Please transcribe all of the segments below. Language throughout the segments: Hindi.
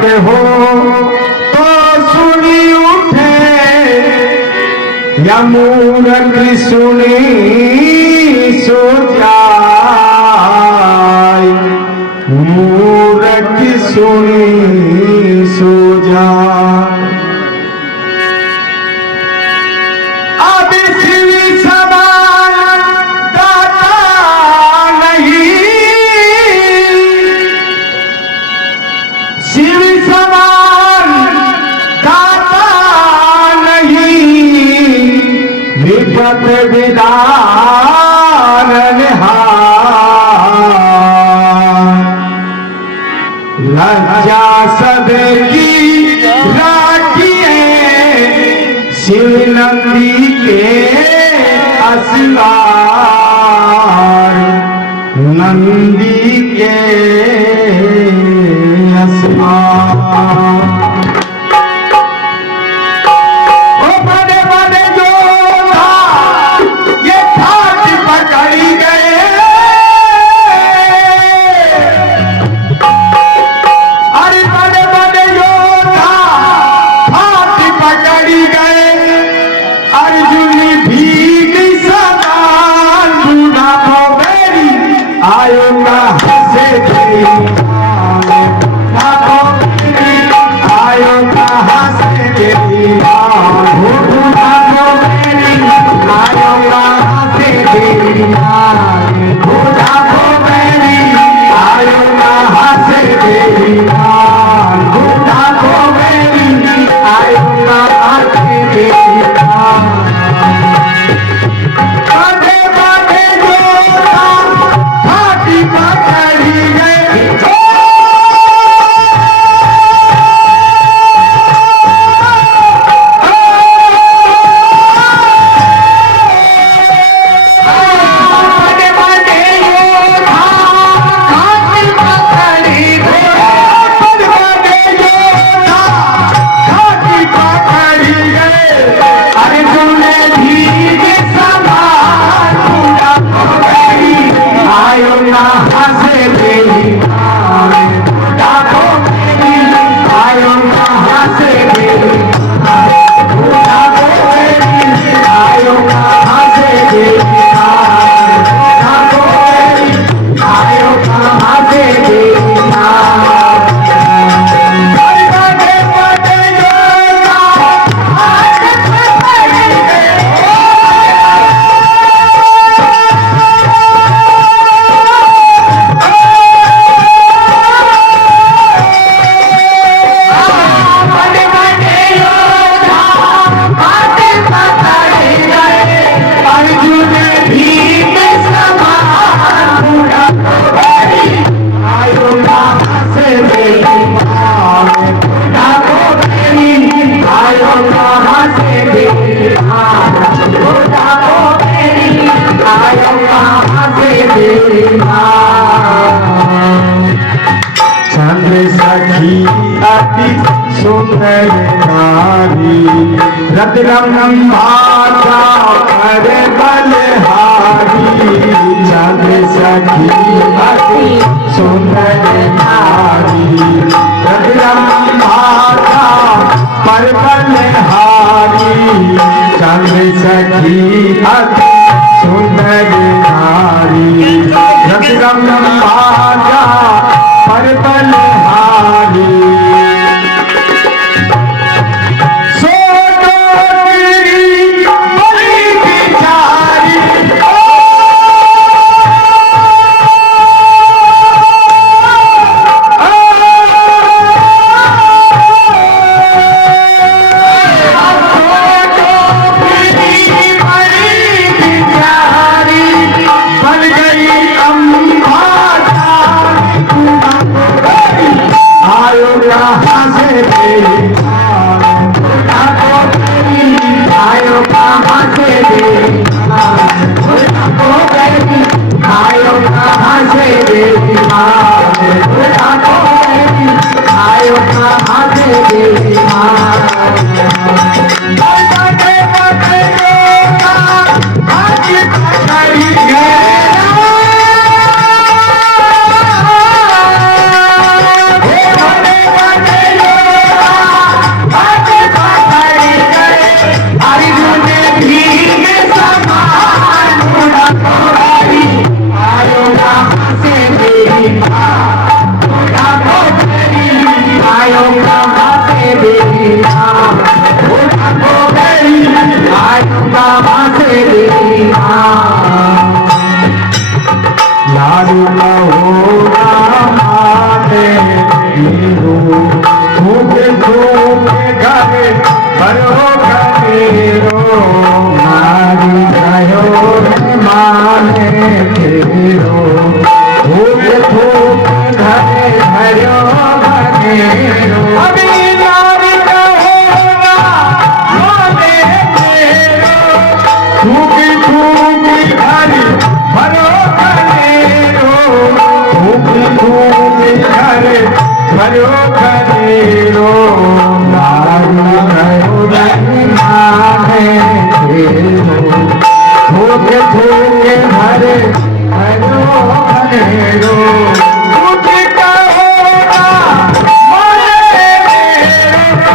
बात हो तो सुनी उठे, या मूरख सुनी सो जाए, मूरख सुनी सो जाए। अब शिव समान दाता नहीं, शिव समान दाता नहीं, विपत विदान लज्जा सबकी राखिए, शिव नंदी के असवार, नंदी के असवार। ओ बड़े बड़े योद्धा ये ठाट पकड़ी गए, अरे बड़े बड़े योद्धा ठाट पकड़ी गए। अर्जुन भीग समान बूढ़ा को मेरी आयो कहाँ से तेरी, आयो कहाँ से तेरी, बूढ़ा को मेरी आयो कहाँ से तेरी, बूढ़ा को मेरी आयो कहाँ से तेरी, बूढ़ा को मेरी आयो कहाँ से तेरी। बाधे बाधे योद्धा घाटी पकड़ी गए, चंद्र सखी अति सुंदर नारी, रत्नम्भाता कर बलहारी। चंद्र सखी अति सुंदर नारी, रत्नम्भाता पर बलहारी। चंद्र सखी अति सुंदर नारी, रत्नम्भाता पर बलहारी। से मेरी माँ थोड़ा गोबरी आयो कहाँ से मेरी माँ थोड़ा गोबरी आयो कहाँ से मेरी माँ लाडू न होगा माने हीरो भूखे भूखे घर भरो घरेरो नारी गयो माने तेरो भूखे भूखे घर भरो घरेरो अभी नारी होगा माने तेरो भूखे भूखे घर भरो भूमि घर भरो घरेरो नारू गयो माने तेरो भूखे भूखे भरे भरो घरेरो भूखे कहोगा माने तेरो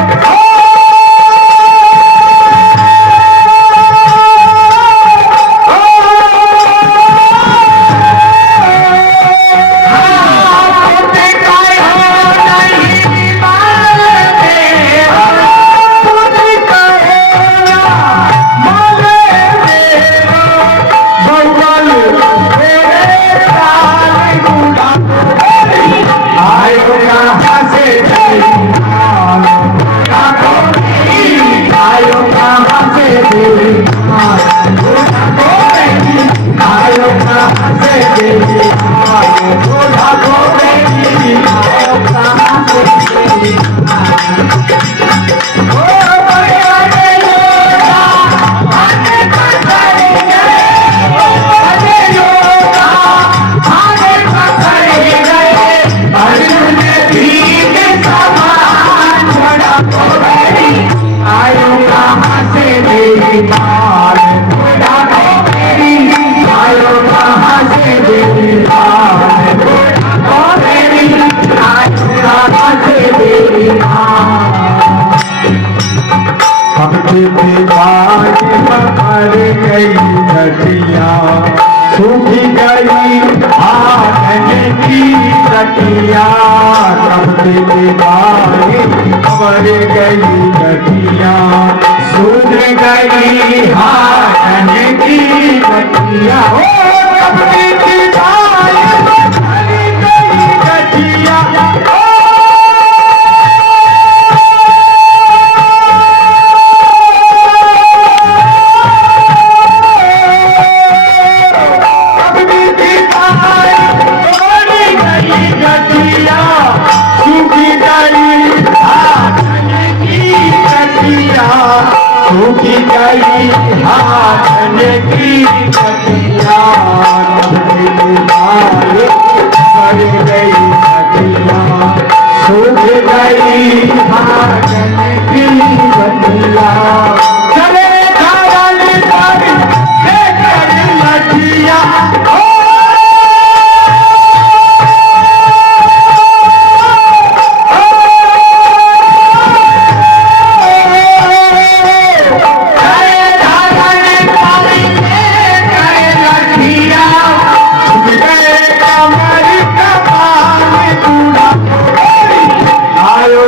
मर गई नदिया सूखी गई आंगन की तकिया कब दीवाने मर गई नदिया सूख गई आंगन की तकिया कब दीवाने मर गई नदिया सूखी गई हाथन की कटिया मर गई कटिया सूख गई हाथन की कटिया चले घरन पर लेकर लठिया आयो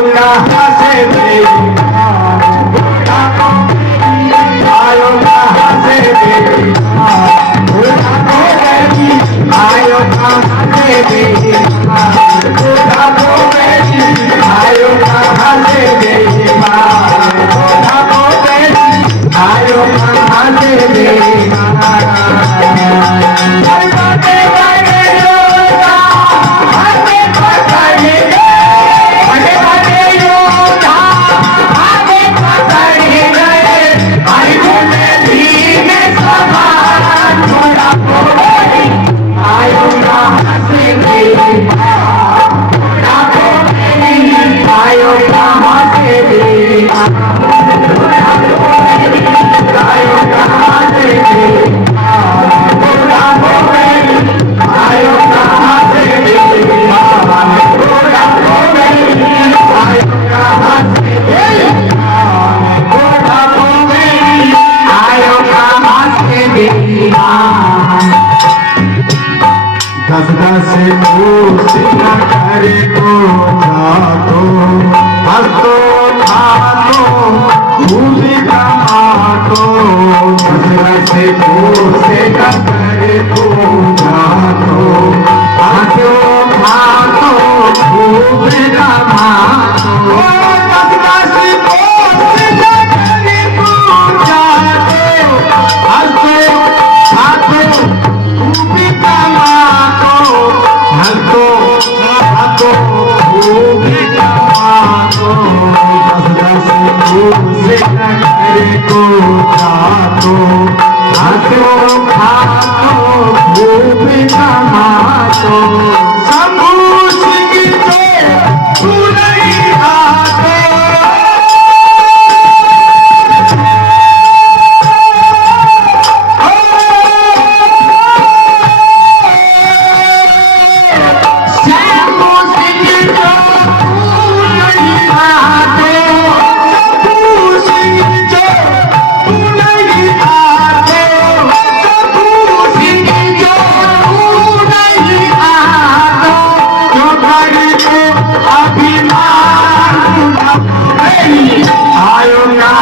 से पूछ न करे को जातो हंसो खातो खूब कमातो हंसरा से पूछ न करे को जातो हंसो खातो खूब कमातो हंसरा से पूछ न करे को जातो हंसो खातो खूब कमातो हंसो खातो खूब कमातो हंसरा से पूछ न करे को जातो हंसो खातो खूब कमातो शंभू सिंह तो तू नहीं आते शंभू सिंह तो तू नहीं आते शंभू सिंह तो तू नहीं आते शंभू सिंह तो तू नहीं आते जो करके अभिमान आयो ना